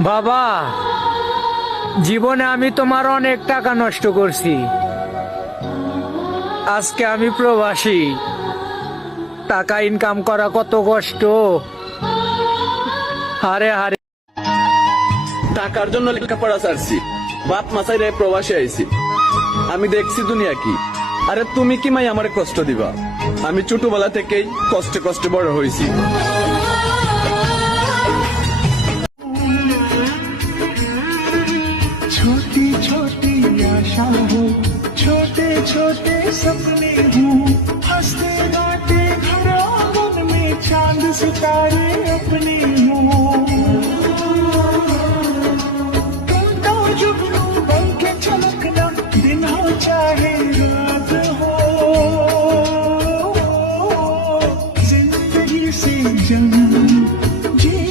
বাবা, জীবনে আমি তোমার অনেক টাকা নষ্ট করছি। আজকে আমি প্রবাসী, টাকা ইনকাম করা কত কষ্ট। হারে হারে, টাকার জন্য লেখাপড়া ছাড়ছি, বাপ মাসাই রে প্রবাসে আইছি। আমি দেখছি দুনিয়া কি। আরে তুমি কি মাই আমারে কষ্ট দিবা? আমি ছোটবেলা থেকেই কষ্টে কষ্টে বড় হয়েছি।